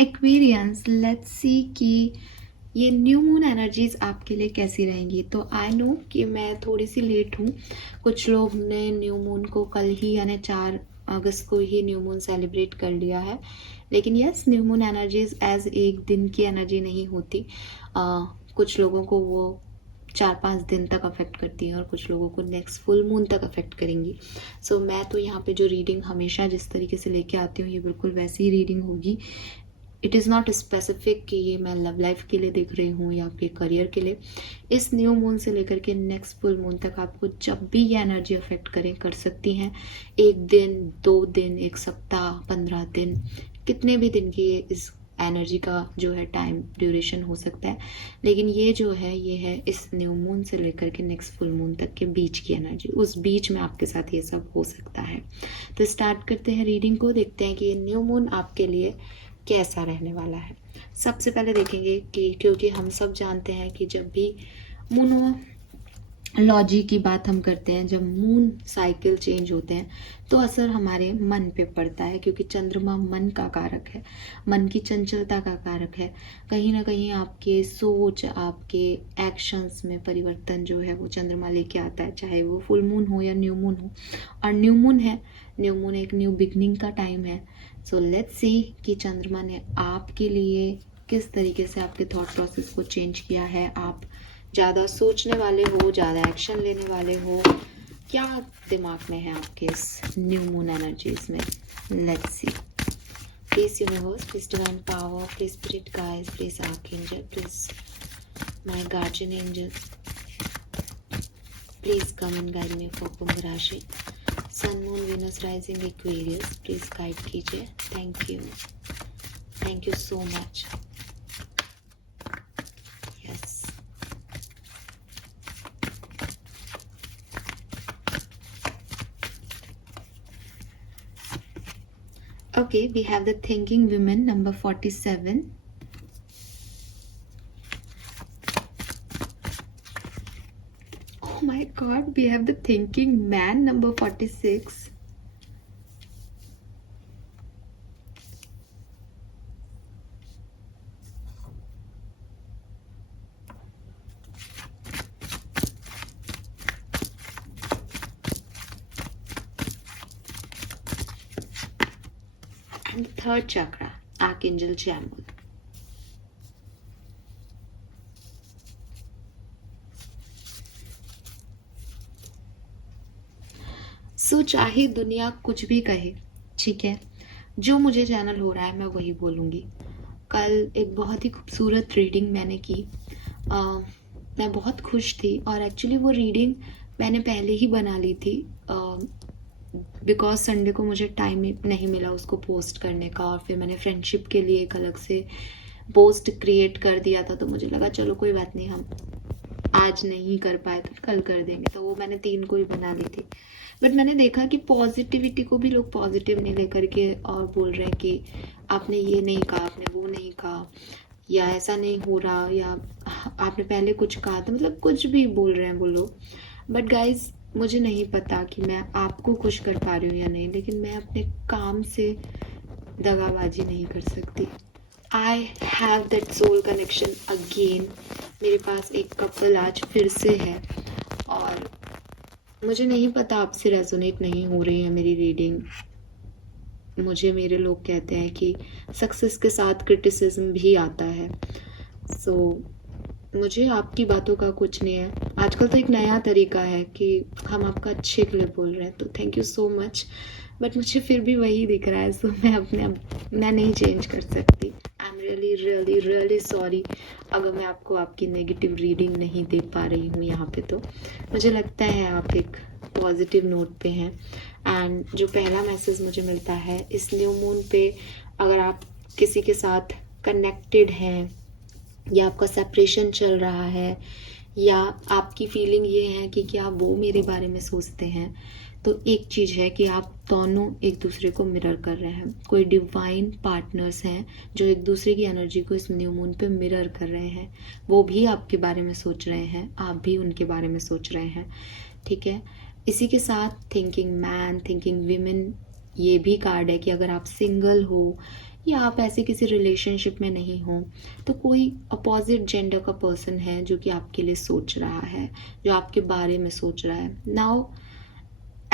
Aquarians, let's see कि ये new moon energies आपके लिए कैसी रहेंगी। तो आई नो कि मैं थोड़ी सी लेट हूँ। कुछ लोग ने न्यू मून को कल ही यानी 4 अगस्त को ही न्यू मून सेलिब्रेट कर लिया है, लेकिन yes, new moon energies as एक दिन की एनर्जी नहीं होती। कुछ लोगों को वो 4-5 दिन तक अफेक्ट करती हैं और कुछ लोगों को नेक्स्ट फुल मून तक अफेक्ट करेंगी। सो मैं तो यहाँ पे जो रीडिंग हमेशा जिस तरीके से लेके आती हूँ, ये बिल्कुल वैसी ही रीडिंग होगी। इट इज़ नॉट स्पेसिफिक कि ये मैं लव लाइफ के लिए देख रही हूँ या आपके करियर के लिए। इस न्यू मून से लेकर के नेक्स्ट फुल मून तक आपको जब भी ये एनर्जी अफेक्ट करें कर सकती हैं। 1 दिन, 2 दिन, 1 सप्ताह, 15 दिन, कितने भी दिन की इस एनर्जी का जो है टाइम ड्यूरेशन हो सकता है, लेकिन ये जो है ये है इस न्यू मून से लेकर के नेक्स्ट फुल मून तक के बीच की एनर्जी। उस बीच में आपके साथ ये सब हो सकता है। तो स्टार्ट करते हैं रीडिंग को, देखते हैं कि ये न्यू मून आपके लिए कैसा रहने वाला है। सबसे पहले देखेंगे कि क्योंकि हम सब जानते हैं कि जब भी मूनोलॉजी की बात हम करते हैं, जब मून साइकिल चेंज होते हैं तो असर हमारे मन पे पड़ता है, क्योंकि चंद्रमा मन का कारक है, मन की चंचलता का कारक है। कहीं ना कहीं आपके सोच, आपके एक्शंस में परिवर्तन जो है वो चंद्रमा लेके आता है, चाहे वो फुल मून हो या न्यू मून हो। और न्यू मून है, न्यू मून एक न्यू बिगनिंग का टाइम है। सो लेट्स सी कि चंद्रमा ने आपके लिए किस तरीके से आपके थॉट प्रोसेस को चेंज किया है। आप ज़्यादा सोचने वाले हो, ज़्यादा एक्शन लेने वाले हो, क्या दिमाग में है आपके इस न्यू मून एनर्जीज में। Let's see. Please universe, please divine power, please spirit guides, please archangel, please my guardian angel, please come and guide me for कुंभ राशि, sun moon Venus rising Aquarius, please guide कीजिए। Thank you so much. Yes, okay, we have the thinking women number 47. Oh my god, we have the thinking man number 46. And third chakra, Archangel Chamuel. सो चाहे दुनिया कुछ भी कहे, ठीक है, जो मुझे चैनल हो रहा है मैं वही बोलूँगी। कल एक बहुत ही खूबसूरत रीडिंग मैंने की। मैं बहुत खुश थी और एक्चुअली वो रीडिंग मैंने पहले ही बना ली थी, बिकॉज संडे को मुझे टाइम नहीं मिला उसको पोस्ट करने का, और फिर मैंने फ्रेंडशिप के लिए एक अलग से पोस्ट क्रिएट कर दिया था। तो मुझे लगा चलो कोई बात नहीं, हम आज नहीं कर पाए तो कल कर देंगे, तो वो मैंने 3 को ही बना ली थी। बट मैंने देखा कि पॉजिटिविटी को भी लोग पॉजिटिव नहीं लेकर के और बोल रहे हैं कि आपने ये नहीं कहा, आपने वो नहीं कहा, या ऐसा नहीं हो रहा, या आपने पहले कुछ कहा था, मतलब कुछ भी बोल रहे हैं वो लोग। बट गाइज, मुझे नहीं पता कि मैं आपको खुश कर पा रही हूँ या नहीं, लेकिन मैं अपने काम से दगाबाजी नहीं कर सकती। I have that soul connection again. मेरे पास एक कपल आज फिर से है, और मुझे नहीं पता आपसे रेजोनेट नहीं हो रही है मेरी रीडिंग। मुझे मेरे लोग कहते हैं कि सक्सेस के साथ क्रिटिसिज्म भी आता है। सो मुझे आपकी बातों का कुछ नहीं है। आजकल तो एक नया तरीका है कि हम आपका अच्छे के लिए बोल रहे हैं, तो thank you so much. But मुझे फिर भी वही दिख रहा है, सो मैं नहीं चेंज कर सकती। I am really really really sorry अगर मैं आपको आपकी नेगेटिव रीडिंग नहीं दे पा रही हूँ यहाँ पे। तो मुझे लगता है आप एक पॉजिटिव नोट पे हैं। एंड जो पहला मैसेज मुझे मिलता है इस न्यू मून पे, अगर आप किसी के साथ कनेक्टेड हैं या आपका सेपरेशन चल रहा है, या आपकी फीलिंग ये है कि क्या वो मेरे बारे में सोचते हैं, तो एक चीज़ है कि आप दोनों एक दूसरे को मिरर कर रहे हैं। कोई डिवाइन पार्टनर्स हैं जो एक दूसरे की एनर्जी को इस न्यू मून पे मिरर कर रहे हैं। वो भी आपके बारे में सोच रहे हैं, आप भी उनके बारे में सोच रहे हैं, ठीक है। इसी के साथ थिंकिंग मैन, थिंकिंग विमेन, ये भी कार्ड है कि अगर आप सिंगल हो या आप ऐसे किसी रिलेशनशिप में नहीं हो, तो कोई अपोजिट जेंडर का पर्सन है जो कि आपके लिए सोच रहा है, जो आपके बारे में सोच रहा है। नाउ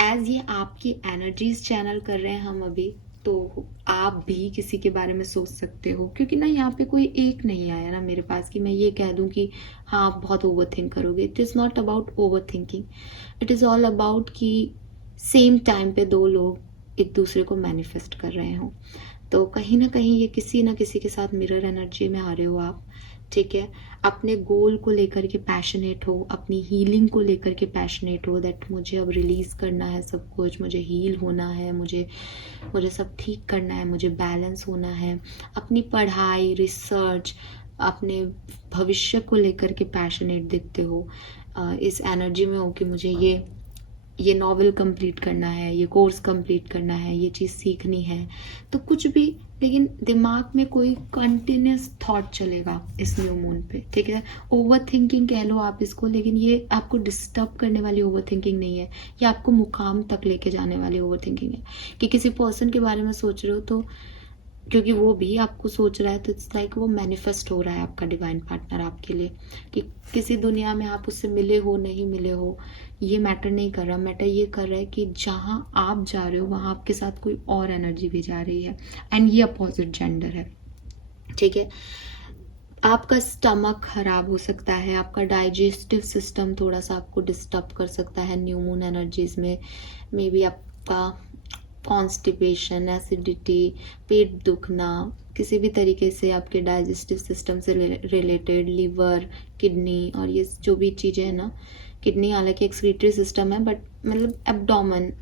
एज ये आपकी एनर्जीज चैनल कर रहे हैं हम अभी, तो आप भी किसी के बारे में सोच सकते हो, क्योंकि ना यहाँ पे कोई एक नहीं आया ना मेरे पास कि मैं ये कह दूँ कि हाँ आप बहुत ओवर थिंक करोगे। It is not about over thinking, it is all about कि सेम टाइम पे दो लोग एक दूसरे को मैनिफेस्ट कर रहे हो। तो कहीं ना कहीं ये किसी ना किसी के साथ मिरर एनर्जी में आ रहे हो आप, ठीक है। अपने गोल को लेकर के पैशनेट हो, अपनी हीलिंग को लेकर के पैशनेट हो, दैट मुझे अब रिलीज़ करना है सब कुछ, मुझे हील होना है, मुझे मुझे सब ठीक करना है, मुझे बैलेंस होना है। अपनी पढ़ाई, रिसर्च, अपने भविष्य को लेकर के पैशनेट दिखते हो, इस एनर्जी में हो कि मुझे ये नॉवेल कंप्लीट करना है, ये कोर्स कंप्लीट करना है, ये चीज़ सीखनी है, तो कुछ भी, लेकिन दिमाग में कोई कंटिन्यूस थॉट चलेगा इस न्यू मून पे, ठीक है। ओवर थिंकिंग कह लो आप इसको, लेकिन ये आपको डिस्टर्ब करने वाली ओवर थिंकिंग नहीं है, ये आपको मुकाम तक लेके जाने वाली ओवर थिंकिंग है। कि किसी पर्सन के बारे में सोच रहे हो तो क्योंकि वो भी आपको सोच रहा है, तो इट्स लाइक वो मैनिफेस्ट हो रहा है आपका डिवाइन पार्टनर आपके लिए। कि किसी दुनिया में आप उससे मिले हो नहीं मिले हो, ये मैटर नहीं कर रहा, मैटर ये कर रहा है कि जहाँ आप जा रहे हो वहाँ आपके साथ कोई और एनर्जी भी जा रही है, एंड ये अपोजिट जेंडर है, ठीक है। आपका स्टमक खराब हो सकता है, आपका डाइजेस्टिव सिस्टम थोड़ा सा आपको डिस्टर्ब कर सकता है न्यू मून एनर्जीज में। मे बी आपका कॉन्स्टिपेशन, एसिडिटी, पेट दुखना, किसी भी तरीके से आपके डाइजेस्टिव सिस्टम से रिलेटेड, लिवर, किडनी, और ये जो भी चीज़ें हैं ना, किडनी हालांकि एक्सक्रीटरी सिस्टम है, बट मतलब एब्डोमेन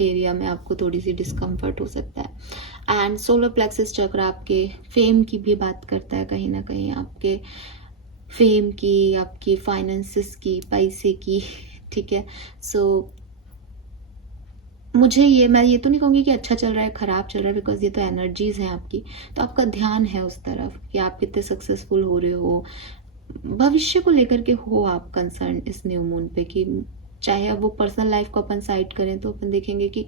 एरिया में आपको थोड़ी सी डिस्कम्फर्ट हो सकता है। एंड सोलर प्लेक्सस चक्र आपके फेम की भी बात करता है, कहीं ना कहीं आपके फेम की, आपकी फाइनेंसिस की, पैसे की, ठीक है। सो मैं ये तो नहीं कहूँगी कि अच्छा चल रहा है ख़राब चल रहा है, बिकॉज ये तो एनर्जीज हैं आपकी, तो आपका ध्यान है उस तरफ कि आप कितने सक्सेसफुल हो रहे हो, भविष्य को लेकर के हो आप कंसर्न इस न्यू मून पे। कि चाहे अब वो पर्सनल लाइफ को अपन साइड करें तो अपन देखेंगे कि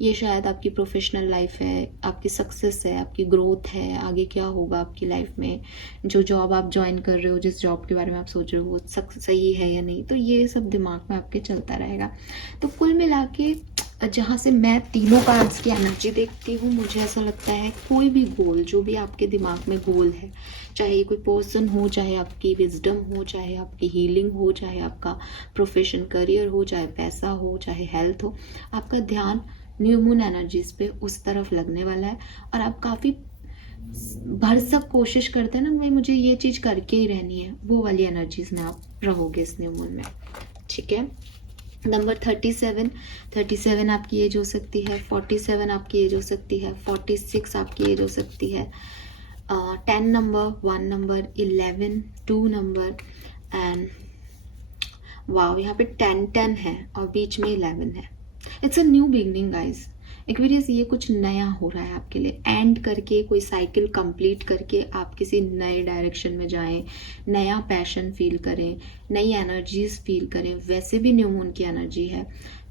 ये शायद आपकी प्रोफेशनल लाइफ है, आपकी सक्सेस है, आपकी ग्रोथ है, आगे क्या होगा आपकी लाइफ में, जो जॉब आप ज्वाइन कर रहे हो, जिस जॉब के बारे में आप सोच रहे हो वो सही है या नहीं, तो ये सब दिमाग में आपके चलता रहेगा। तो कुल मिला के जहाँ से मैं तीनों कार्ड्स की एनर्जी देखती हूँ, मुझे ऐसा लगता है कोई भी गोल, जो भी आपके दिमाग में गोल है, चाहे कोई पर्सन हो, चाहे आपकी विजडम हो, चाहे आपकी हीलिंग हो, चाहे आपका प्रोफेशन करियर हो, चाहे पैसा हो, चाहे हेल्थ हो, आपका ध्यान न्यू मून एनर्जीज पे उस तरफ लगने वाला है। और आप काफ़ी भरसक कोशिश करते हैं ना, भाई मुझे ये चीज़ करके ही रहनी है, वो वाली एनर्जीज में आप रहोगे इस न्यू मून में, ठीक है। नंबर 37 आपकी एज हो सकती है, 47 आपकी एज हो सकती है, 46 आपकी एज हो सकती है, 10 नंबर, 1 नंबर, 11, 2 नंबर, एंड वाव यहाँ पे 10 है और बीच में 11 है। It's a new beginning guys, Aquarius ये कुछ नया हो रहा है आपके लिए, एंड करके कोई साइकिल कंप्लीट करके आप किसी नए डायरेक्शन में जाएं, नया पैशन फील करें, नई एनर्जीज फील करें, वैसे भी न्यू मून की एनर्जी है।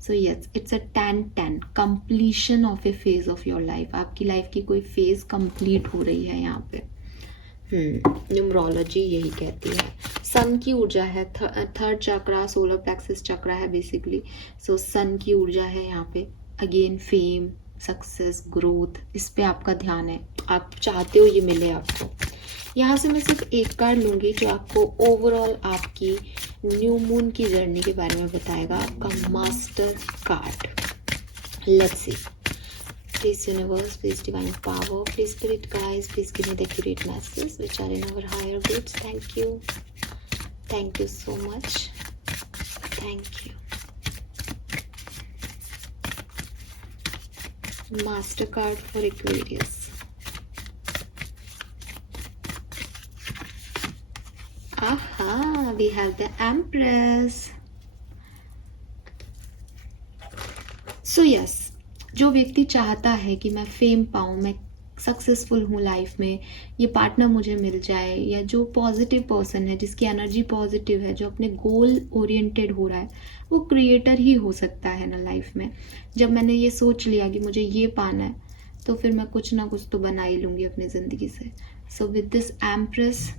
So yes, it's a 10 completion of A phase of your life, आपकी लाइफ की कोई फेज कंप्लीट हो रही है यहाँ पे। न्यूमरोलॉजी यही कहती है। सन की ऊर्जा है, थर्ड चक्रा सोलर प्लेक्सस चक्रा है बेसिकली। सो सन की ऊर्जा है यहाँ पे, अगेन फेम, सक्सेस, ग्रोथ, इस पे आपका ध्यान है, आप चाहते हो ये मिले आपको। यहाँ से मैं सिर्फ एक कार्ड लूँगी जो आपको ओवरऑल आपकी न्यू मून की जर्नी के बारे में बताएगा, आपका master card. Let's see, please universe, please divine power, please spirit guides, please give me the accurate messages which are in our higher goods. Thank you so much, thank you. Master card for Aquarius. Aha, we have the Empress. So yes, जो व्यक्ति चाहता है कि मैं fame पाऊँ, मैं successful हूँ life में, ये पार्टनर मुझे मिल जाए, या जो पॉजिटिव पर्सन है जिसकी एनर्जी पॉजिटिव है, जो अपने गोल ओरिएंटेड हो रहा है, वो क्रिएटर ही हो सकता है ना लाइफ में। जब मैंने ये सोच लिया कि मुझे ये पाना है, तो फिर मैं कुछ ना कुछ तो बना ही लूँगी अपनी ज़िंदगी से। So with this empress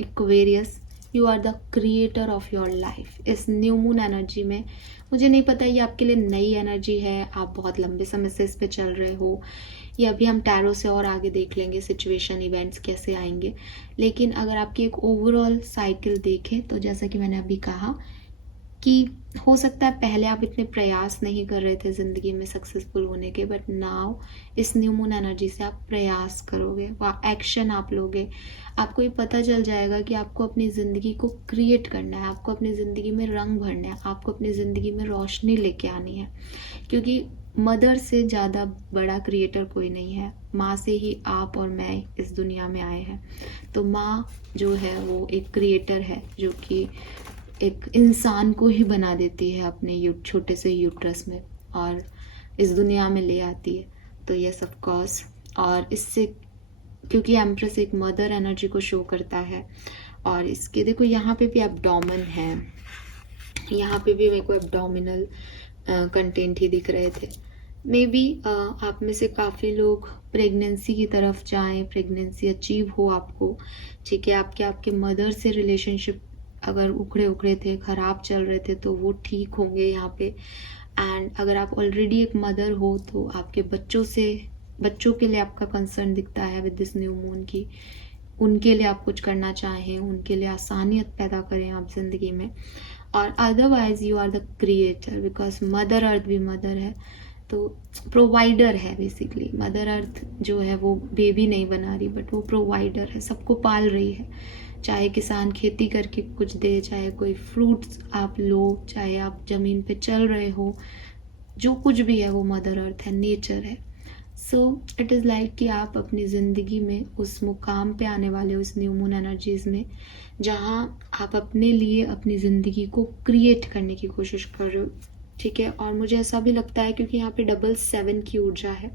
Aquarius, you are the creator of your life. इस न्यू मून एनर्जी में मुझे नहीं पता ये आपके लिए नई एनर्जी है, आप बहुत लंबे समय से इस पे चल रहे हो, या अभी हम टैरो से और आगे देख लेंगे सिचुएशन इवेंट्स कैसे आएंगे। लेकिन अगर आपकी एक ओवरऑल साइकिल देखें तो जैसा कि मैंने अभी कहा कि हो सकता है पहले आप इतने प्रयास नहीं कर रहे थे ज़िंदगी में सक्सेसफुल होने के, बट नाउ इस न्यू मून एनर्जी से आप प्रयास करोगे, वह एक्शन आप लोगे, आपको ये पता चल जाएगा कि आपको अपनी ज़िंदगी को क्रिएट करना है, आपको अपनी ज़िंदगी में रंग भरना है, आपको अपनी ज़िंदगी में रोशनी लेके आनी है। क्योंकि मदर से ज़्यादा बड़ा क्रिएटर कोई नहीं है, माँ से ही आप और मैं इस दुनिया में आए हैं। तो माँ जो है वो एक क्रिएटर है, जो कि एक इंसान को ही बना देती है अपने छोटे से यूट्रस में और इस दुनिया में ले आती है। तो यस ऑफ कोर्स, और इससे क्योंकि एम्प्रेस एक मदर एनर्जी को शो करता है, और इसके देखो यहाँ पे भी एब्डोमेन है, यहाँ पे भी मेरे को एब्डोमिनल कंटेंट ही दिख रहे थे। मे बी आप में से काफ़ी लोग प्रेगनेंसी की तरफ जाएं, प्रेगनेंसी अचीव हो आपको, ठीक है। आपके मदर से रिलेशनशिप अगर उखड़े उखड़े थे, ख़राब चल रहे थे, तो वो ठीक होंगे यहाँ पे। एंड अगर आप ऑलरेडी एक मदर हो तो आपके बच्चों के लिए आपका कंसर्न दिखता है विद दिस न्यू मून की, उनके लिए आप कुछ करना चाहें, उनके लिए आसानियत पैदा करें आप ज़िंदगी में। और otherwise you are the creator, because mother earth भी मदर है, तो प्रोवाइडर है बेसिकली। मदर अर्थ जो है वो बेबी नहीं बना रही, बट वो प्रोवाइडर है, सबको पाल रही है। चाहे किसान खेती करके कुछ दे, चाहे कोई फ्रूट्स आप लो, चाहे आप ज़मीन पे चल रहे हो, जो कुछ भी है वो मदर अर्थ है, नेचर है। सो इट इज़ लाइक कि आप अपनी ज़िंदगी में उस मुकाम पे आने वाले हो इस न्यू मून एनर्जीज़ में, जहाँ आप अपने लिए अपनी ज़िंदगी को क्रिएट करने की कोशिश कर रहे हो, ठीक है। और मुझे ऐसा भी लगता है क्योंकि यहाँ पे 7 की ऊर्जा है,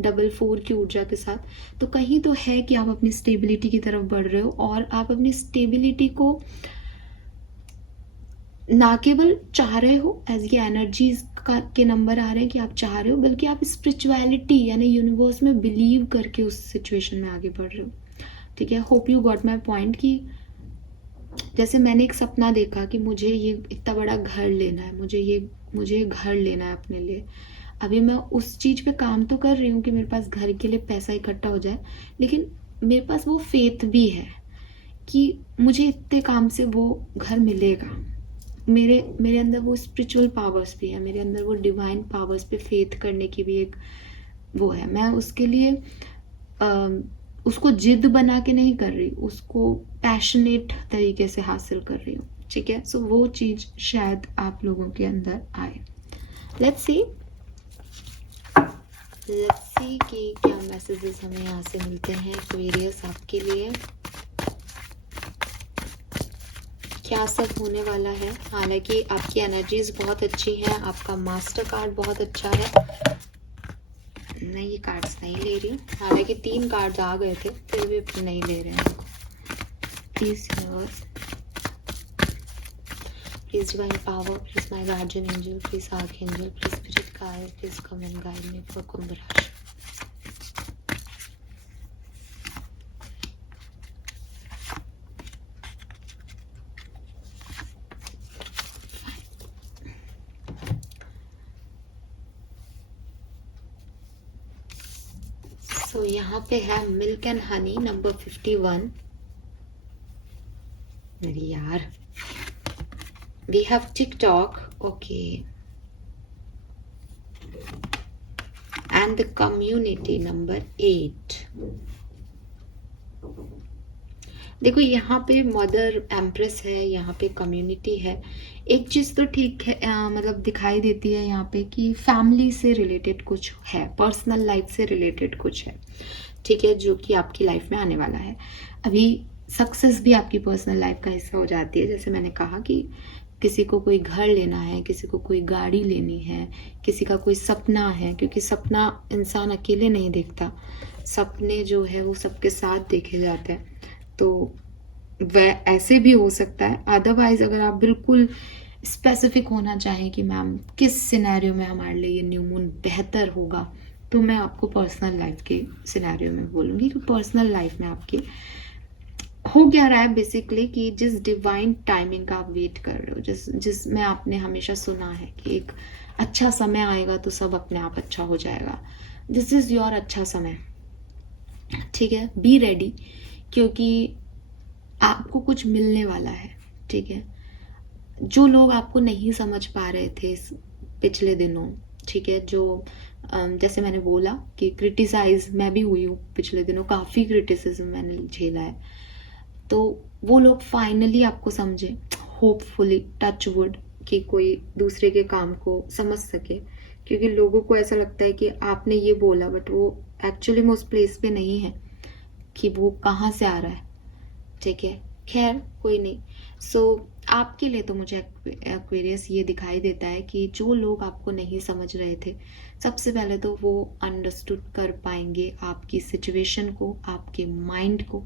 4 की ऊर्जा के साथ, तो कहीं तो है कि आप अपनी स्टेबिलिटी की तरफ बढ़ रहे हो, और आप अपनी स्टेबिलिटी को ना केवल चाह रहे हो एज ये एनर्जीज के नंबर आ रहे हैं कि आप चाह रहे हो, बल्कि आप स्पिरिचुअलिटी यानी यूनिवर्स में बिलीव करके उस सिचुएशन में आगे बढ़ रहे हो, ठीक है। Hope you got my point कि जैसे मैंने एक सपना देखा कि मुझे ये इतना बड़ा घर लेना है, मुझे घर लेना है अपने लिए। अभी मैं उस चीज़ पे काम तो कर रही हूँ कि मेरे पास घर के लिए पैसा इकट्ठा हो जाए, लेकिन मेरे पास वो फेथ भी है कि मुझे इतने काम से वो घर मिलेगा। मेरे अंदर वो स्पिरिचुअल पावर्स भी है, मेरे अंदर वो डिवाइन पावर्स पे फेथ करने की भी एक वो है। मैं उसके लिए उसको जिद बना के नहीं कर रही, उसको पैशनेट तरीके से हासिल कर रही हूँ, ठीक है। सो वो चीज़ शायद आप लोगों के अंदर आए। लेट्स सी कि क्या मैसेजेस हमें यहाँ से मिलते हैं एक्वेरियस आपके लिए, क्या सब होने वाला है। हालांकि आपकी एनर्जीज बहुत अच्छी हैं, आपका मास्टर कार्ड बहुत अच्छा है। नहीं, ये कार्ड्स नहीं ले रही हूँ, हालांकि 3 कार्ड्स आ गए थे, फिर भी नहीं ले रहे हैं। Please divine power, please my guardian angel, please archangel, please spirit guide, please come and guide me for कुंभ राशि। तो यहाँ पे है मिल्क एंड हनी नंबर 51। अरे यार, we have TikTok, okay, and the community number 8। देखो यहाँ पे मदर एम्प्रेस है, यहाँ पे कम्युनिटी है। एक चीज़ तो ठीक है, मतलब दिखाई देती है यहाँ पे कि फैमिली से रिलेटेड कुछ है, पर्सनल लाइफ से रिलेटेड कुछ है, ठीक है, जो कि आपकी लाइफ में आने वाला है। अभी सक्सेस भी आपकी पर्सनल लाइफ का हिस्सा हो जाती है। जैसे मैंने कहा कि किसी को कोई घर लेना है, किसी को कोई गाड़ी लेनी है, किसी का कोई सपना है, क्योंकि सपना इंसान अकेले नहीं देखता, सपने जो है वो सबके साथ देखे जाते हैं। तो वह ऐसे भी हो सकता है। अदरवाइज अगर आप बिल्कुल स्पेसिफिक होना चाहें कि मैम किस सिनेरियो में हमारे लिए ये न्यू मून बेहतर होगा, तो मैं आपको पर्सनल लाइफ के सिनेरियो में बोलूँगी कि पर्सनल लाइफ में आपके हो क्या रहा है बेसिकली, कि जिस डिवाइन टाइमिंग का आप वेट कर रहे हो, जिसमें आपने हमेशा सुना है कि एक अच्छा समय आएगा तो सब अपने आप अच्छा हो जाएगा। दिस इज़ योर अच्छा समय, ठीक है। बी रेडी, क्योंकि आपको कुछ मिलने वाला है, ठीक है। जो लोग आपको नहीं समझ पा रहे थे पिछले दिनों, ठीक है, जो जैसे मैंने बोला कि क्रिटिसाइज मैं भी हुई हूँ पिछले दिनों, काफ़ी क्रिटिसिज्म मैंने झेला है, तो वो लोग फाइनली आपको समझे, होपफुली, टच वुड, कि कोई दूसरे के काम को समझ सके, क्योंकि लोगों को ऐसा लगता है कि आपने ये बोला बट वो एक्चुअली में उस प्लेस पे नहीं है कि वो कहाँ से आ रहा है, ठीक है। खैर कोई नहीं। सो आपके लिए तो मुझे एक्वेरियस ये दिखाई देता है कि जो लोग आपको नहीं समझ रहे थे, सबसे पहले तो वो अंडरस्टूड कर पाएंगे आपकी सिचुएशन को, आपके माइंड को,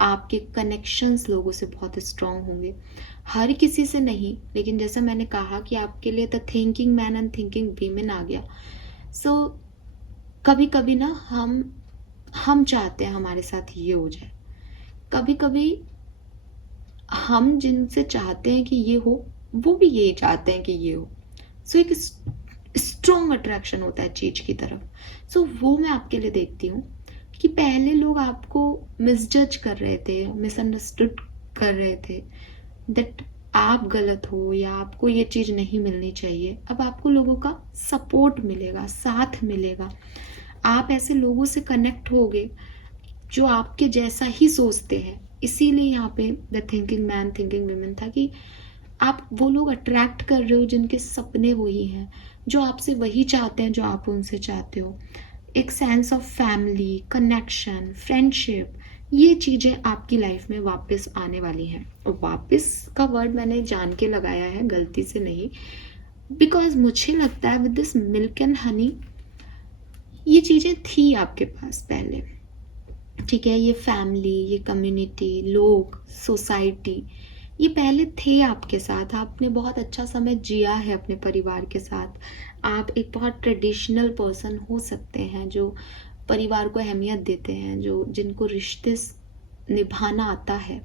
आपके कनेक्शंस लोगों से बहुत स्ट्रांग होंगे। हर किसी से नहीं, लेकिन जैसा मैंने कहा कि आपके लिए the thinking man and thinking women आ गया। सो कभी कभी ना हम चाहते हैं हमारे साथ ये हो जाए, कभी कभी हम जिनसे चाहते हैं कि ये हो, वो भी यही चाहते हैं कि ये हो। सो एक स्ट्रॉन्ग अट्रैक्शन होता है चीज की तरफ। सो वो मैं आपके लिए देखती हूँ कि पहले लोग आपको मिसजज कर रहे थे, मिसअंडरस्टूड कर रहे थे, दैट आप गलत हो या आपको ये चीज नहीं मिलनी चाहिए। अब आपको लोगों का सपोर्ट मिलेगा, साथ मिलेगा, आप ऐसे लोगों से कनेक्ट होगे जो आपके जैसा ही सोचते हैं। इसीलिए यहाँ पे the thinking man thinking women था कि आप वो लोग अट्रैक्ट कर रहे हो जिनके सपने वही हैं, जो आपसे वही चाहते हैं जो आप उनसे चाहते हो। एक sense of family, connection, friendship, ये चीज़ें आपकी लाइफ में वापस आने वाली हैं। और वापस का वर्ड मैंने जान के लगाया है, गलती से नहीं, बिकॉज मुझे लगता है with this milk and honey ये चीज़ें थी आपके पास पहले, ठीक है। ये फैमिली, ये कम्युनिटी, लोग, सोसाइटी, ये पहले थे आपके साथ। आपने बहुत अच्छा समय जिया है अपने परिवार के साथ। आप एक बहुत ट्रेडिशनल पर्सन हो सकते हैं जो परिवार को अहमियत देते हैं, जो जिनको रिश्ते निभाना आता है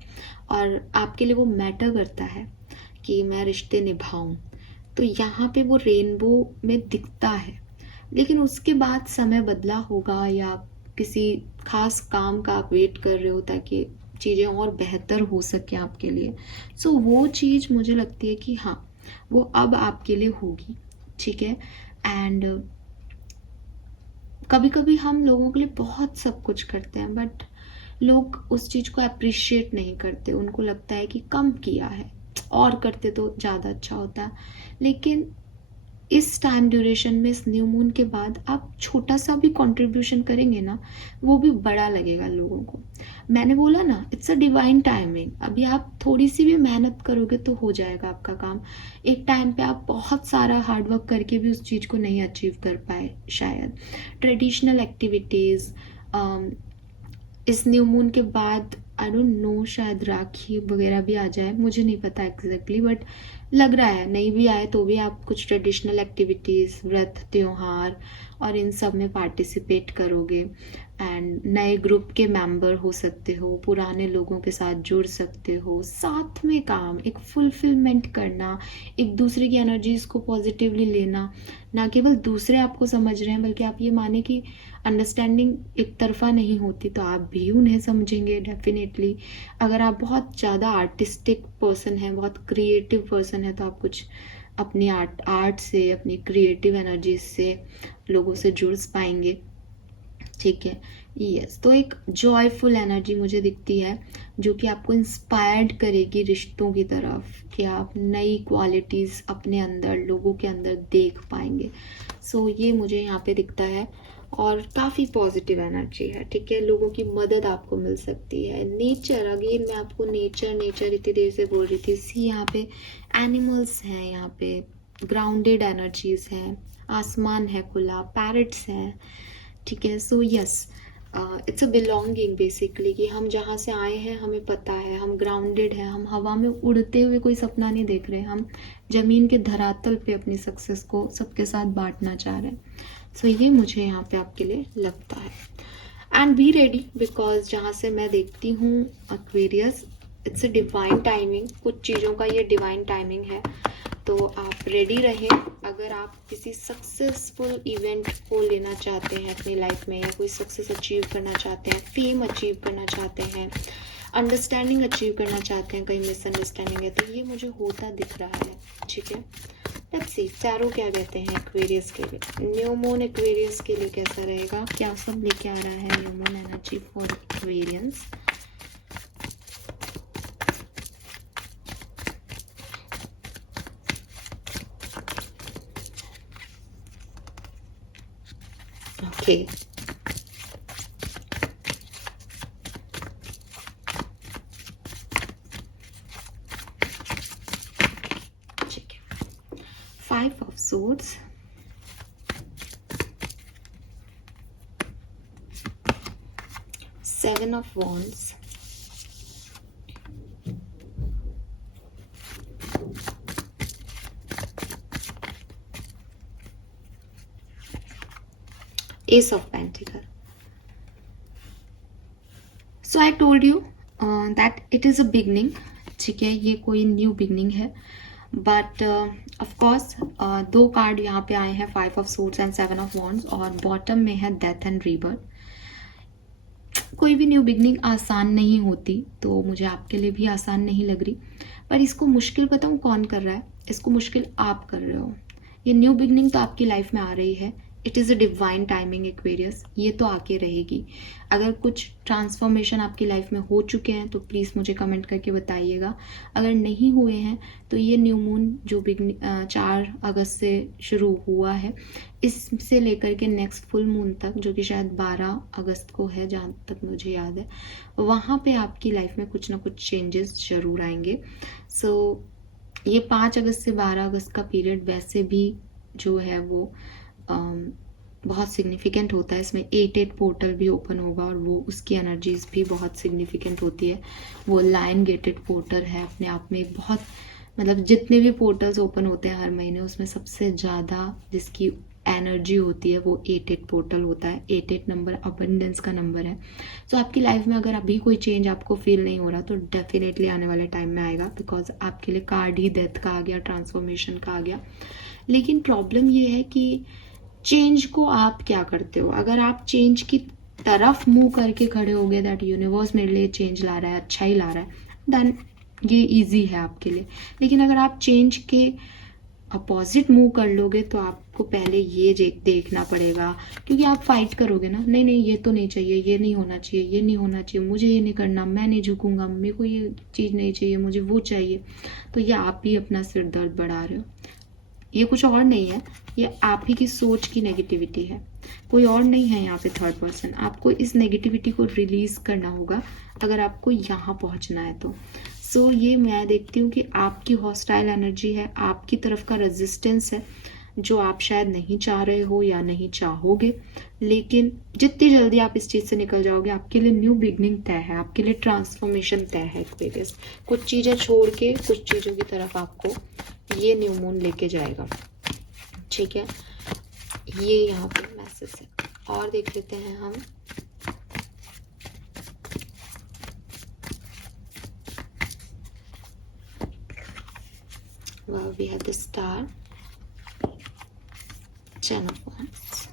और आपके लिए वो मैटर करता है कि मैं रिश्ते निभाऊं। तो यहाँ पे वो रेनबो में दिखता है, लेकिन उसके बाद समय बदला होगा या किसी खास काम का आप वेट कर रहे हो ताकि चीज़ें और बेहतर हो सके आपके लिए। सो वो चीज़ मुझे लगती है कि हाँ, वो अब आपके लिए होगी, ठीक है। एंड कभी कभी हम लोगों के लिए बहुत सब कुछ करते हैं बट लोग उस चीज़ को अप्रिशिएट नहीं करते। उनको लगता है कि कम किया है, और करते तो ज़्यादा अच्छा होता। लेकिन इस टाइम ड्यूरेशन में, इस न्यू मून के बाद आप छोटा सा भी कंट्रीब्यूशन करेंगे ना, वो भी बड़ा लगेगा लोगों को। मैंने बोला ना, इट्स अ डिवाइन टाइमिंग। अभी आप थोड़ी सी भी मेहनत करोगे तो हो जाएगा आपका काम। एक टाइम पे आप बहुत सारा हार्डवर्क करके भी उस चीज़ को नहीं अचीव कर पाए शायद। ट्रेडिशनल एक्टिविटीज़ इस न्यू मून के बाद, आई डोंट नो, शायद राखी वगैरह भी आ जाए, मुझे नहीं पता एग्जैक्टली, बट लग रहा है नहीं भी आए तो भी आप कुछ ट्रेडिशनल एक्टिविटीज़, व्रत, त्योहार और इन सब में पार्टिसिपेट करोगे। एंड नए ग्रुप के मेंबर हो सकते हो, पुराने लोगों के साथ जुड़ सकते हो, साथ में काम, एक फुलफिलमेंट करना, एक दूसरे की एनर्जीज को पॉजिटिवली लेना। ना केवल दूसरे आपको समझ रहे हैं बल्कि आप ये माने कि अंडरस्टैंडिंग एक तरफा नहीं होती तो आप भी उन्हें समझेंगे डेफिनेटली। अगर आप बहुत ज़्यादा आर्टिस्टिक पर्सन हैं, बहुत क्रिएटिव पर्सन है, तो आप कुछ अपनी आर्ट से, अपनी क्रिएटिव एनर्जी से लोगों से जुड़ पाएंगे, ठीक है। यस, तो एक जॉयफुल एनर्जी मुझे दिखती है जो कि आपको इंस्पायर्ड करेगी रिश्तों की तरफ, कि आप नई क्वालिटीज़ अपने अंदर, लोगों के अंदर देख पाएंगे। सो ये मुझे यहाँ पे दिखता है और काफ़ी पॉजिटिव एनर्जी है, ठीक है। लोगों की मदद आपको मिल सकती है। नेचर, अगेन मैं आपको नेचर इतनी देर से बोल रही थी। सी यहाँ पे एनिमल्स हैं, यहाँ पे ग्राउंडेड एनर्जीज हैं, आसमान है खुला, पैरट्स हैं, ठीक है। So yes, it's a belonging basically, कि हम जहाँ से आए हैं हमें पता है, हम ग्राउंडेड हैं, हम हवा में उड़ते हुए कोई सपना नहीं देख रहे, हम ज़मीन के धरातल पे अपनी सक्सेस को सबके साथ बांटना चाह रहे हैं। सो ये मुझे यहाँ पे आपके लिए लगता है। एंड बी रेडी, बिकॉज जहाँ से मैं देखती हूँ Aquarius, it's a divine timing, कुछ चीज़ों का ये डिवाइन टाइमिंग है, तो आप रेडी रहें। अगर आप किसी सक्सेसफुल इवेंट को लेना चाहते हैं अपनी लाइफ में, या कोई सक्सेस अचीव करना चाहते हैं, फेम अचीव करना चाहते हैं, अंडरस्टैंडिंग अचीव करना चाहते हैं, कहीं मिसअंडरस्टैंडिंग है, तो ये मुझे होता दिख रहा है। ठीक है, लेट्स सी टैरो क्या कहते हैं एक्वेरियस के लिए। न्यू मून एक्वेरियस के लिए कैसा रहेगा, क्या सब लेके आ रहा है new moon energy for Aquarians. Okay, ठीक है, 5 of swords, Seven of Wands, Ace of Pentacle. So I told you that it is a beginning. ठीक है, ये कोई न्यू बिगनिंग है, बट ऑफ कोर्स 2 कार्ड यहाँ पे आए हैं, 5 of swords and 7 of wands, और बॉटम में है डेथ एंड रीबर्थ। कोई भी न्यू बिगनिंग आसान नहीं होती, तो मुझे आपके लिए भी आसान नहीं लग रही, पर इसको मुश्किल बताऊँ कौन कर रहा है, इसको मुश्किल आप कर रहे हो। ये न्यू बिगनिंग तो आपकी लाइफ में आ रही है, it is a divine timing Aquarius, ये तो आके रहेगी। अगर कुछ ट्रांसफॉर्मेशन आपकी लाइफ में हो चुके हैं तो प्लीज़ मुझे कमेंट करके बताइएगा, अगर नहीं हुए हैं तो ये न्यू मून जो 4 अगस्त से शुरू हुआ है, इससे लेकर के नेक्स्ट फुल मून तक, जो कि शायद 12 अगस्त को है जहाँ तक मुझे याद है, वहाँ पे आपकी लाइफ में कुछ ना कुछ चेंजेस ज़रूर आएंगे। सो ये 5 अगस्त से 12 अगस्त का पीरियड वैसे भी जो है वो बहुत सिग्निफिकेंट होता है। इसमें 8 पोर्टल भी ओपन होगा, और वो उसकी एनर्जीज भी बहुत सिग्निफिकेंट होती है। वो लायन गेटेड पोर्टल है अपने आप में एक बहुत, मतलब जितने भी पोर्टल्स ओपन होते हैं हर महीने, उसमें सबसे ज़्यादा जिसकी एनर्जी होती है वो 8 पोर्टल होता है। 8 नंबर अबंडेंस का नंबर है। तो आपकी लाइफ में अगर अभी कोई चेंज आपको फील नहीं हो रहा तो डेफिनेटली आने वाले टाइम में आएगा, बिकॉज आपके लिए कार्ड ही डेथ का आ गया, ट्रांसफॉर्मेशन का आ गया। लेकिन प्रॉब्लम ये है कि चेंज को आप क्या करते हो। अगर आप चेंज की तरफ मुंह करके खड़े हो गए, दैट यूनिवर्स मेरे लिए चेंज ला रहा है, अच्छा ही ला रहा है, देन ये इजी है आपके लिए। लेकिन अगर आप चेंज के अपोजिट मूव कर लोगे तो आपको पहले ये देखना पड़ेगा, क्योंकि आप फाइट करोगे ना, नहीं नहीं ये तो नहीं चाहिए, ये नहीं होना चाहिए, ये नहीं होना चाहिए, मुझे ये नहीं करना, मैं नहीं झुकूंगा, मेरे को ये चीज़ नहीं चाहिए, मुझे वो चाहिए, तो ये आप ही अपना सिर दर्द बढ़ा रहे हो। ये कुछ और नहीं है, ये आप ही की सोच की नेगेटिविटी है, कोई और नहीं है यहाँ पे थर्ड पर्सन। आपको इस नेगेटिविटी को रिलीज करना होगा अगर आपको यहाँ पहुँचना है तो। सो ये मैं देखती हूँ कि आपकी हॉस्टाइल एनर्जी है, आपकी तरफ का रेजिस्टेंस है, जो आप शायद नहीं चाह रहे हो या नहीं चाहोगे, लेकिन जितनी जल्दी आप इस चीज़ से निकल जाओगे आपके लिए न्यू बिगनिंग तय है, आपके लिए ट्रांसफॉर्मेशन तय है एक्वेरियस। कुछ चीज़ें छोड़ के कुछ चीज़ों की तरफ आपको ये न्यू मून लेके जाएगा। ठीक है, ये यहाँ पे मैसेज है। और देख लेते हैं हम। Well, we have the Star, 10 of Wands,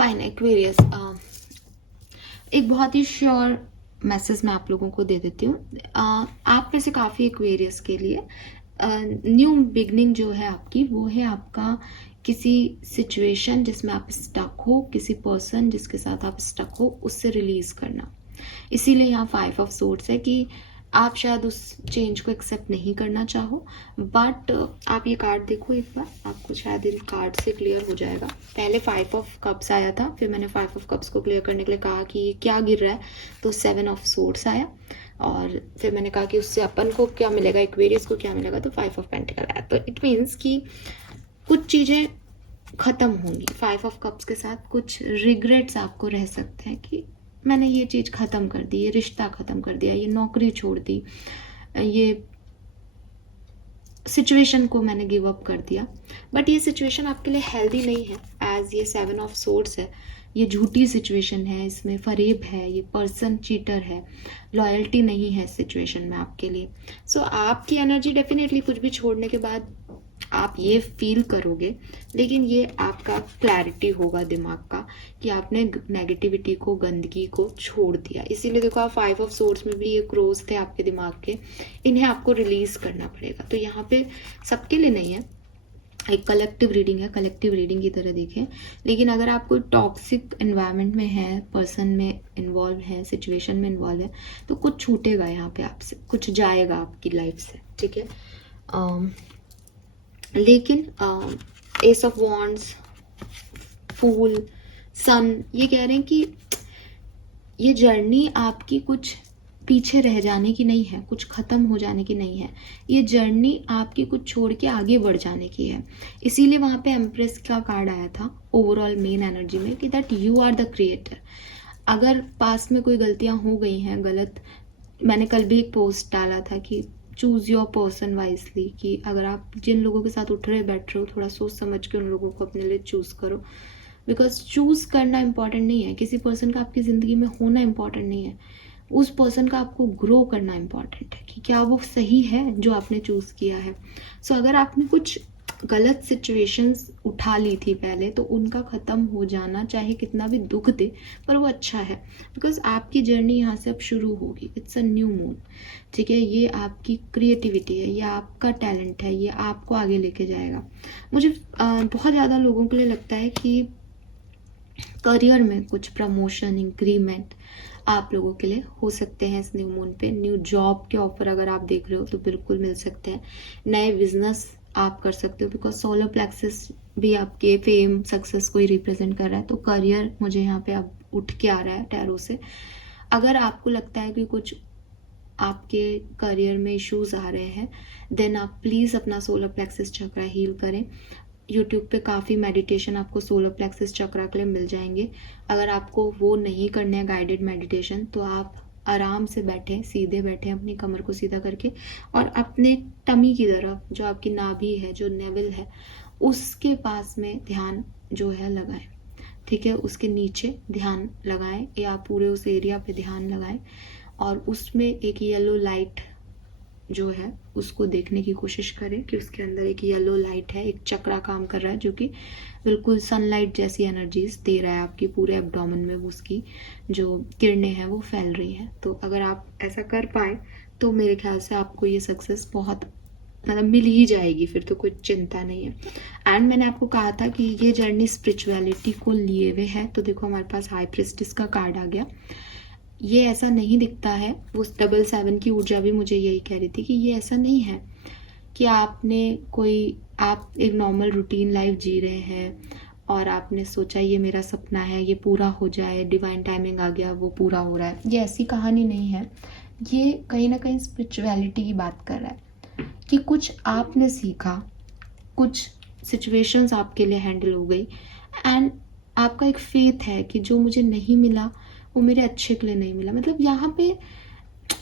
fine Aquarius, एक बहुत ही श्योर मैसेज मैं आप लोगों को दे देती हूँ। आप में से काफ़ी एक्वेरियस के लिए न्यू बिगनिंग जो है आपकी, वो है आपका किसी सिचुएशन जिसमें आप स्टक हो, किसी पर्सन जिसके साथ आप स्टक हो, उससे रिलीज करना। इसीलिए यहाँ 5 ऑफ सोर्ड्स है कि आप शायद उस चेंज को एक्सेप्ट नहीं करना चाहो, बट आप ये कार्ड देखो एक बार, आपको शायद इन कार्ड से क्लियर हो जाएगा। पहले 5 ऑफ कप्स आया था, फिर मैंने 5 ऑफ कप्स को क्लियर करने के लिए कहा कि ये क्या गिर रहा है, तो 7 ऑफ सोर्ड्स आया, और फिर मैंने कहा कि उससे अपन को क्या मिलेगा, एक्वेरियस को क्या मिलेगा, तो 5 ऑफ पेंटिकल आया। तो इट मीन्स कि कुछ चीज़ें ख़त्म होंगी। 5 ऑफ कप्स के साथ कुछ रिग्रेट्स आपको रह सकते हैं कि मैंने ये चीज़ ख़त्म कर दी, ये रिश्ता ख़त्म कर दिया, ये नौकरी छोड़ दी, ये सिचुएशन को मैंने गिव अप कर दिया। बट ये सिचुएशन आपके लिए हेल्दी नहीं है, एज ये 7 ऑफ सोर्ड्स है, ये झूठी सिचुएशन है, इसमें फरेब है, ये पर्सन चीटर है, लॉयल्टी नहीं है सिचुएशन में आपके लिए। सो आपकी एनर्जी डेफिनेटली कुछ भी छोड़ने के बाद आप ये फील करोगे, लेकिन ये आपका क्लैरिटी होगा दिमाग का कि आपने नेगेटिविटी को, गंदगी को छोड़ दिया। इसीलिए देखो, आप 5 ऑफ सोर्ड्स में भी ये क्रोज थे आपके दिमाग के, इन्हें आपको रिलीज करना पड़ेगा। तो यहाँ पे सबके लिए नहीं है, एक कलेक्टिव रीडिंग है, कलेक्टिव रीडिंग की तरह देखें। लेकिन अगर आप कोई टॉक्सिक एनवायरनमेंट में है, पर्सन में इन्वॉल्व है, सिचुएशन में इन्वॉल्व है, तो कुछ छूटेगा यहाँ पे आपसे, कुछ जाएगा आपकी लाइफ से, ठीक है। लेकिन एस ऑफ वॉन्ड्स, फूल, सन, ये कह रहे हैं कि ये जर्नी आपकी कुछ पीछे रह जाने की नहीं है, कुछ ख़त्म हो जाने की नहीं है, ये जर्नी आपकी कुछ छोड़ के आगे बढ़ जाने की है। इसीलिए वहाँ पे एम्प्रेस का कार्ड आया था ओवरऑल मेन एनर्जी में, कि that you are the creator. अगर पास्ट में कोई गलतियाँ हो गई हैं, गलत, मैंने कल भी एक पोस्ट डाला था कि चूज़ योर पर्सन वाइजली, कि अगर आप जिन लोगों के साथ उठ रहे बैठ रहे हो, थोड़ा सोच समझ के उन लोगों को अपने लिए चूज़ करो। बिकॉज चूज़ करना इंपॉर्टेंट नहीं है, किसी पर्सन का आपकी ज़िंदगी में होना इंपॉर्टेंट नहीं है, उस पर्सन का आपको ग्रो करना इंपॉर्टेंट है कि क्या वो सही है जो आपने चूज़ किया है। सो अगर आपने कुछ गलत सिचुएशंस उठा ली थी पहले, तो उनका ख़त्म हो जाना, चाहे कितना भी दुख दे, पर वो अच्छा है, बिकॉज आपकी जर्नी यहाँ से अब शुरू होगी। इट्स अ न्यू मून, ठीक है। ये आपकी क्रिएटिविटी है, ये आपका टैलेंट है, ये आपको आगे लेके जाएगा। मुझे बहुत ज़्यादा लोगों के लिए लगता है कि करियर में कुछ प्रमोशन, इंक्रीमेंट आप लोगों के लिए हो सकते हैं इस न्यू मून पे। न्यू जॉब के ऑफर अगर आप देख रहे हो तो बिल्कुल मिल सकते हैं। नए बिजनेस आप कर सकते हो, बिकॉज सोलर प्लेक्सस भी आपके फेम, सक्सेस को ही रिप्रेजेंट कर रहा है। तो करियर मुझे यहाँ पे अब उठ के आ रहा है टैरो से। अगर आपको लगता है कि कुछ आपके करियर में इश्यूज आ रहे हैं, देन आप प्लीज़ अपना सोलर प्लेक्सस चक्रा हील करें। यूट्यूब पे काफ़ी मेडिटेशन आपको सोलर प्लेक्सस चक्रा के लिए मिल जाएंगे। अगर आपको वो नहीं करने हैं गाइडेड मेडिटेशन, तो आप आराम से बैठें, सीधे बैठें, अपनी कमर को सीधा करके, और अपने टमी की तरफ, जो आपकी नाभि है, जो नेवल है, उसके पास में ध्यान जो है लगाएं, ठीक है। उसके नीचे ध्यान लगाएं, या पूरे उस एरिया पे ध्यान लगाएं, और उसमें एक येलो लाइट जो है उसको देखने की कोशिश करें कि उसके अंदर एक येलो लाइट है, एक चक्रा काम कर रहा है, जो कि बिल्कुल सनलाइट जैसी एनर्जीज दे रहा है आपकी पूरे एब्डोमेन में, उसकी जो किरणें हैं वो फैल रही हैं। तो अगर आप ऐसा कर पाए तो मेरे ख्याल से आपको ये सक्सेस बहुत मतलब मिल ही जाएगी, फिर तो कोई चिंता नहीं है। एंड मैंने आपको कहा था कि ये जर्नी स्पिरिचुअलिटी को लिए हुए है, तो देखो हमारे पास हाई प्रिस्टिस का कार्ड आ गया। ये ऐसा नहीं दिखता है, वो 777 की ऊर्जा भी मुझे यही कह रही थी कि ये ऐसा नहीं है कि आपने कोई, आप एक नॉर्मल रूटीन लाइफ जी रहे हैं और आपने सोचा ये मेरा सपना है, ये पूरा हो जाए, डिवाइन टाइमिंग आ गया, वो पूरा हो रहा है। ये ऐसी कहानी नहीं है। ये कहीं ना कहीं स्पिरिचुअलिटी की बात कर रहा है कि कुछ आपने सीखा, कुछ सिचुएशंस आपके लिए हैंडल हो गई, एंड आपका एक फेथ है कि जो मुझे नहीं मिला वो मेरे अच्छे के लिए नहीं मिला। मतलब यहाँ पे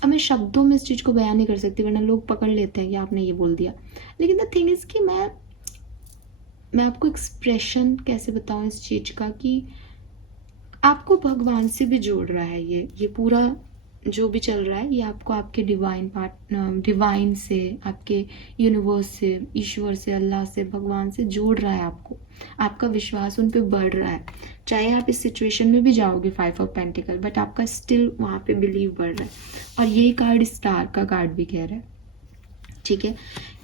अब मैं शब्दों में इस चीज़ को बयान नहीं कर सकती, वरना लोग पकड़ लेते हैं कि आपने ये बोल दिया। लेकिन द थिंग इज़ कि मैं आपको एक्सप्रेशन कैसे बताऊँ इस चीज़ का, कि आपको भगवान से भी जोड़ रहा है ये पूरा जो भी चल रहा है ये आपको आपके डिवाइन से, आपके यूनिवर्स से, ईश्वर से, अल्लाह से, भगवान से जोड़ रहा है आपको। आपका विश्वास उन पे बढ़ रहा है। चाहे आप इस सिचुएशन में भी जाओगे 5 ऑफ पेंटिकल, बट आपका स्टिल वहाँ पे बिलीव बढ़ रहा है। और यही कार्ड स्टार का कार्ड भी कह रहा है, ठीक है,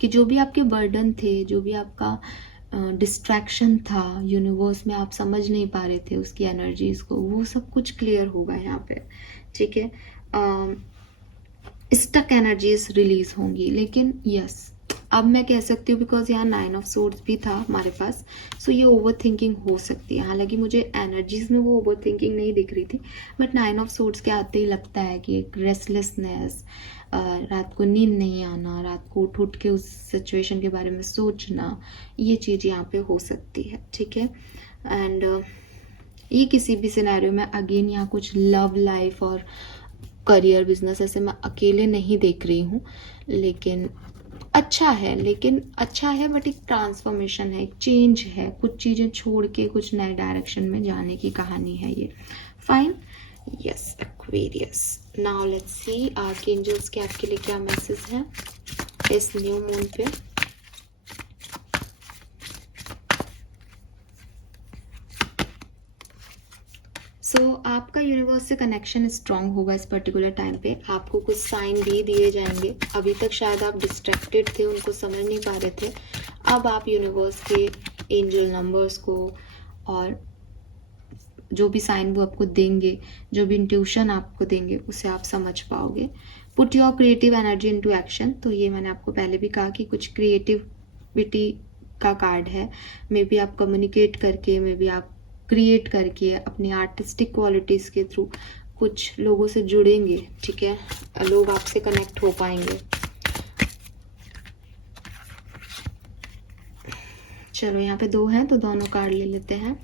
कि जो भी आपके बर्डन थे, जो भी आपका डिस्ट्रैक्शन था यूनिवर्स में, आप समझ नहीं पा रहे थे उसकी एनर्जीज को, वो सब कुछ क्लियर होगा यहाँ पे, ठीक है। स्टक एनर्जीज रिलीज होंगी। लेकिन यस, अब मैं कह सकती हूँ बिकॉज यहाँ 9 ऑफ सोर्ड्स भी था हमारे पास, सो ये ओवर थिंकिंग हो सकती है। हालांकि मुझे एनर्जीज में वो ओवर थिंकिंग नहीं दिख रही थी, बट 9 ऑफ सोर्ड्स के आते ही लगता है कि एक रेस्टलेसनेस, रात को नींद नहीं आना, रात को उठ उठ के उस सिचुएशन के बारे में सोचना, ये चीज़ यहाँ पे हो सकती है, ठीक है। एंड ये किसी भी सिनेरियो में अगेन यहाँ कुछ लव लाइफ और करियर, बिजनेस ऐसे मैं अकेले नहीं देख रही हूँ, लेकिन अच्छा है, बट एक ट्रांसफॉर्मेशन है, एक चेंज है, कुछ चीज़ें छोड़ के कुछ नए डायरेक्शन में जाने की कहानी है ये। Fine, yes Aquarius. Now let's see archangels के आपके लिए क्या मैसेज है इस न्यू मून पे। आपका यूनिवर्स से कनेक्शन स्ट्रांग होगा इस पर्टिकुलर टाइम पे। आपको कुछ साइन भी दिए जाएंगे। अभी तक शायद आप डिस्ट्रैक्टेड थे, उनको समझ नहीं पा रहे थे। अब आप यूनिवर्स के एंजल नंबर्स को और जो भी साइन वो आपको देंगे, जो भी इंट्यूशन आपको देंगे, उसे आप समझ पाओगे। Put your creative energy into action. तो ये मैंने आपको पहले भी कहा कि कुछ क्रिएटिविटी का कार्ड है। मे बी आप कम्युनिकेट करके, मे बी आप क्रिएट करके अपनी आर्टिस्टिक क्वालिटीज़ के थ्रू कुछ लोगों से जुड़ेंगे, ठीक है, लोग आपसे कनेक्ट हो पाएंगे। चलो यहाँ पे 2 हैं तो दोनों कार्ड ले लेते हैं।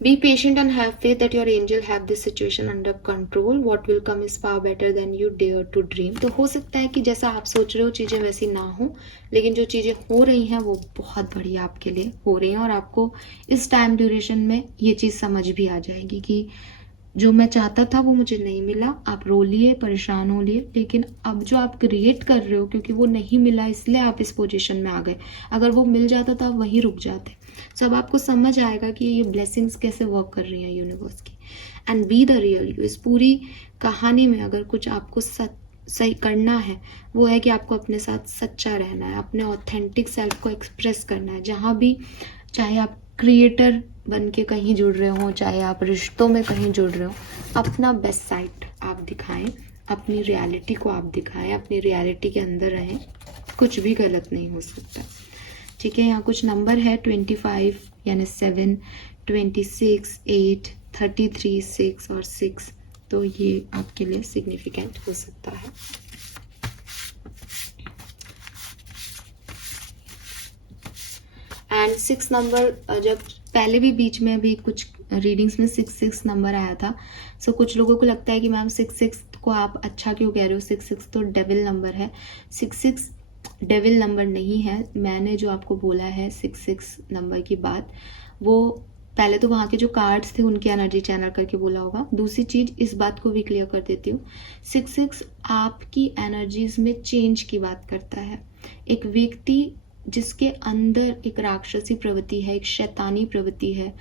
Be patient and have faith that your angel have this situation under control. What will come is far better than you dare to dream. तो हो सकता है कि जैसा आप सोच रहे हो चीज़ें वैसी ना हो, लेकिन जो चीज़ें हो रही हैं वो बहुत बढ़िया आपके लिए हो रही हैं। और आपको इस टाइम ड्यूरेशन में ये चीज़ समझ भी आ जाएगी कि जो मैं चाहता था वो मुझे नहीं मिला। आप रो लिए, परेशान हो लिए, लेकिन अब जो आप क्रिएट कर रहे हो, क्योंकि वो नहीं मिला इसलिए आप इस पोजीशन में आ गए। अगर वो मिल जाता तो आप वहीं रुक जाते। सो अब आपको समझ आएगा कि ये ब्लेसिंग्स कैसे वर्क कर रही हैं यूनिवर्स की। And be the real you. इस पूरी कहानी में अगर कुछ आपको सही करना है, वो है कि आपको अपने साथ सच्चा रहना है, अपने ऑथेंटिक सेल्फ को एक्सप्रेस करना है। जहाँ भी, चाहे आप क्रिएटर बन के कहीं जुड़ रहे हो, चाहे आप रिश्तों में कहीं जुड़ रहे हो, अपना बेस्ट साइड आप दिखाएं, अपनी रियलिटी को आप दिखाएं, अपनी रियलिटी के अंदर रहें। कुछ भी गलत नहीं हो सकता, ठीक है। यहाँ कुछ नंबर है 25 यानी 7, 26, 8, 33, 6 और 6। तो ये आपके लिए सिग्निफिकेंट हो सकता है। एंड 6 नंबर, जब पहले भी बीच में भी कुछ रीडिंग्स में 6 नंबर आया था, सो कुछ लोगों को लगता है कि मैम 6 को आप अच्छा क्यों कह रहे हो, 6 तो डेविल नंबर है। 6 डेविल नंबर नहीं है। मैंने जो आपको बोला है 6 नंबर की बात, वो पहले तो वहाँ के जो कार्ड्स थे उनकी एनर्जी चैनल करके बोला होगा। दूसरी चीज़, इस बात को भी क्लियर कर देती हूँ, 6 आपकी एनर्जीज में चेंज की बात करता है। एक व्यक्ति जिसके अंदर एक राक्षसी प्रवृत्ति है, एक शैतानी प्रवृत्ति है,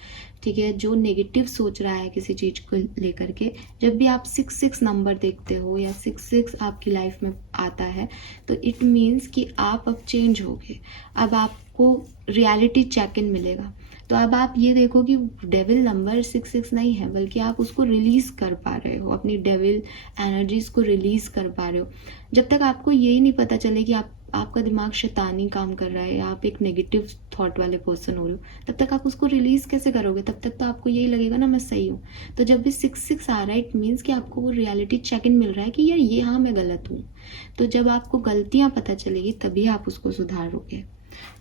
ठीक है, जो नेगेटिव सोच रहा है किसी चीज़ को लेकर के, जब भी आप 6 नंबर देखते हो या 6 आपकी लाइफ में आता है, तो इट मीन्स कि आप अब चेंज होगे। अब आपको रियलिटी चेक इन मिलेगा। तो अब आप ये देखो कि डेविल नंबर 6 नहीं है, बल्कि आप उसको रिलीज कर पा रहे हो, अपनी डेविल एनर्जीज को रिलीज कर पा रहे हो। जब तक आपको यही नहीं पता चले कि आपका दिमाग शैतानी काम कर रहा है या आप एक नेगेटिव थॉट वाले पर्सन हो रहे हो, तब तक आप उसको रिलीज कैसे करोगे? तब तक तो आपको यही लगेगा ना मैं सही हूँ। तो जब भी 6 आ रहा है, इट मीन्स कि आपको वो रियलिटी चेक इन मिल रहा है कि यार ये हाँ मैं गलत हूँ। तो जब आपको गलतियाँ पता चलेगी तभी आप उसको सुधारोगे।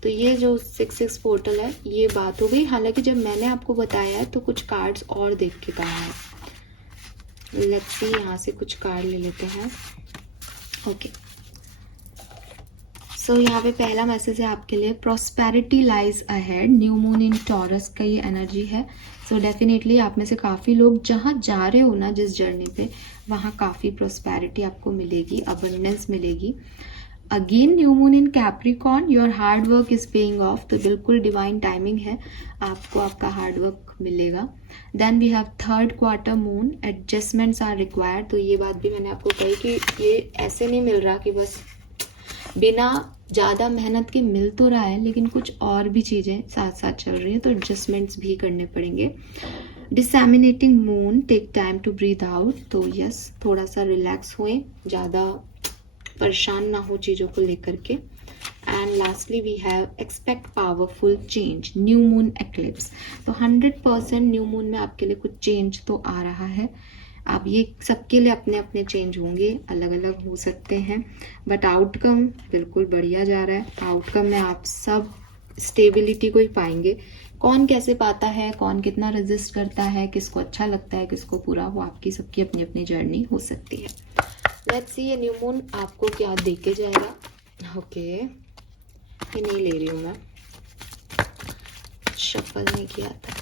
तो ये जो 6 पोर्टल है, ये बात हो गई। हालांकि जब मैंने आपको बताया है तो कुछ कार्ड्स और देख के कहा है। लेट्स सी, यहाँ से कुछ कार्ड ले लेते हैं। ओके, सो यहाँ पे पहला मैसेज है आपके लिए, prosperity lies ahead. New moon इन टॉरस का ये एनर्जी है। सो डेफिनेटली आप में से काफ़ी लोग जहाँ जा रहे हो ना, जिस जर्नी पे, वहाँ काफ़ी प्रॉस्पेरिटी आपको मिलेगी, अबंडेंस मिलेगी। Again new moon in Capricorn, your hard work is paying off. तो बिल्कुल डिवाइन टाइमिंग है, आपको आपका हार्ड वर्क मिलेगा। Then we have third quarter moon, adjustments are required. तो ये बात भी मैंने आपको कही कि ये ऐसे नहीं मिल रहा कि बस बिना ज़्यादा मेहनत के मिल तो रहा है, लेकिन कुछ और भी चीज़ें साथ साथ चल रही हैं, तो एडजस्टमेंट्स भी करने पड़ेंगे। Disseminating moon, take time to breathe out. तो यस, थोड़ा सा रिलैक्स हुए, ज़्यादा परेशान ना हो चीज़ों को लेकर के। And lastly we have expect powerful change, new moon eclipse. तो 100% न्यू मून में आपके लिए कुछ चेंज तो आ रहा है। अब ये सबके लिए अपने अपने चेंज होंगे, अलग अलग हो सकते हैं, बट आउटकम बिल्कुल बढ़िया जा रहा है। आउटकम में आप सब स्टेबिलिटी को ही पाएंगे। कौन कैसे पाता है, कौन कितना रेजिस्ट करता है, किसको अच्छा लगता है, किसको पूरा, वो आपकी सबकी अपनी अपनी जर्नी हो सकती है। लेट्स सी ये न्यू मून आपको क्या दे के जाएगा। ओके, ये नहीं ले रही हूँ मैं, शफल नहीं किया था।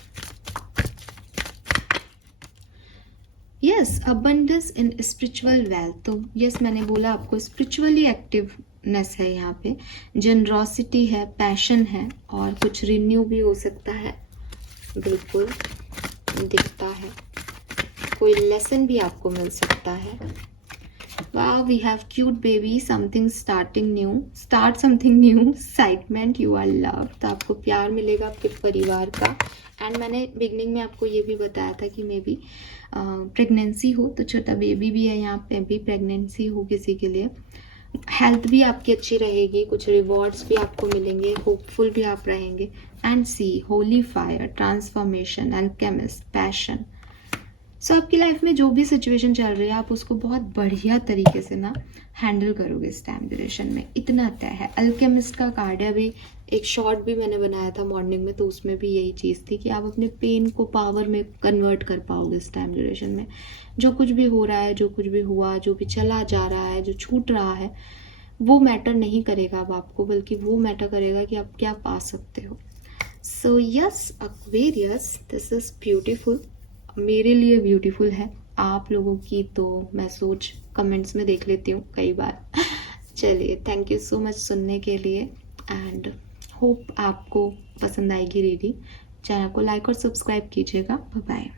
Yes, abundance in spiritual wealth. तो यस, मैंने बोला आपको स्पिरिचुअली एक्टिवनेस है यहाँ पे, जनरॉसिटी है, पैशन है, और कुछ रिन्यू भी हो सकता है, बिल्कुल दिखता है। कोई लेसन भी आपको मिल सकता है। Wow, we have cute baby, something starting new, start something new, excitement, you are loved। तो आपको प्यार मिलेगा आपके परिवार का। एंड मैंने बिगनिंग में आपको ये भी बताया था कि मे बी प्रेगनेंसी हो, तो छोटा बेबी भी है यहाँ पे, भी प्रेगनेंसी हो किसी के लिए। हेल्थ भी आपकी अच्छी रहेगी, कुछ रिवॉर्ड्स भी आपको मिलेंगे, होपफुल भी आप रहेंगे। And see holy fire, transformation, alchemist, passion. So आपकी लाइफ में जो भी सिचुएशन चल रही है, आप उसको बहुत बढ़िया तरीके से ना हैंडल करोगे इस टाइम ड्यूरेशन में, इतना तय है। अल्केमिस्ट का कार्ड है, अभी एक शॉर्ट भी मैंने बनाया था मॉर्निंग में, तो उसमें भी यही चीज़ थी कि आप अपने पेन को पावर में कन्वर्ट कर पाओगे इस टाइम ड्यूरेशन में। जो कुछ भी हो रहा है, जो कुछ भी हुआ, जो भी चला जा रहा है, जो छूट रहा है, वो मैटर नहीं करेगा अब आपको, बल्कि वो मैटर करेगा कि आप क्या पा सकते हो। So yes Aquarius, this is beautiful, मेरे लिए ब्यूटीफुल है। आप लोगों की तो मैं सोच कमेंट्स में देख लेती हूँ कई बार। चलिए, थैंक यू सो मच सुनने के लिए, एंड होप आपको पसंद आएगी रीडिंग। चैनल को लाइक और सब्सक्राइब कीजिएगा। Bye bye.